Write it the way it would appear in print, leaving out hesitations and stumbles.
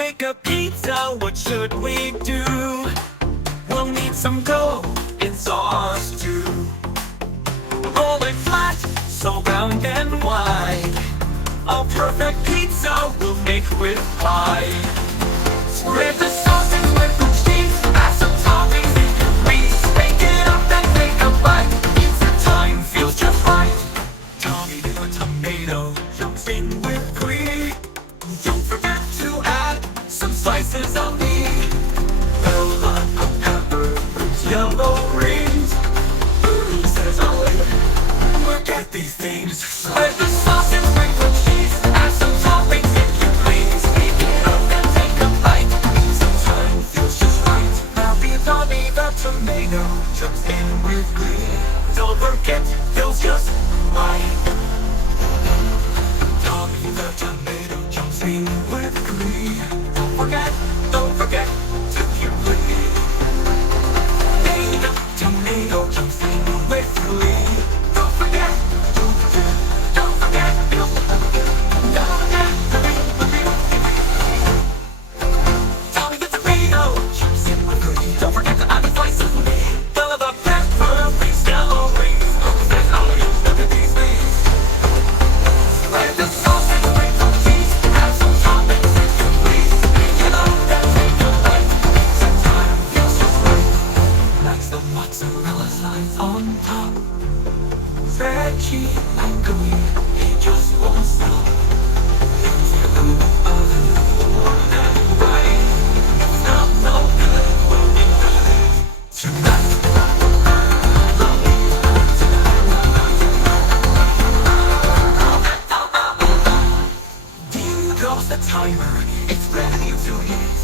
make a pizza, what should we do? We'll need some dough and sauce too. Roll it flat, so round and wide. A perfect pizza we'll make with pie. Spread the sausage with the cheese, add some toppings in your grease. Bake it up and take a bite. Pizza time feels just right. Tommy the tomato jumps in with glee. Don't forget to add some slices of meat. Bella of pepper, yellow rings. Says Ollie, look at these things. Spread the sausage with the cheese, add some toppings if you please. Bake it up and take a bite. Pizza time feels just right. Happy Tommy the tomato jumps in with glee. Don't forget, feels just right. Tommy the tomato jumps in with glee. Don't forget to keep glee. Hey, the tomato jumps in with glee. Don't forget, don't forget, don't forget, don't forget, don't forget. Tommy the tomato jumps in with glee. Don't forget to add the slices of meat. Bella the pepper, please yellow rings. Says Ollie, look at these things. Spread the sausage with the cheese, add some toppings if you please. Bake it up and take a bite. Pizza time feels just right. Max the Mozzarella slides on top. Veggie and gooey, he just won't stop. It's the oven, warm and right. It's not no good when we do this tonight. Ding goes the timer, it's ready to eat.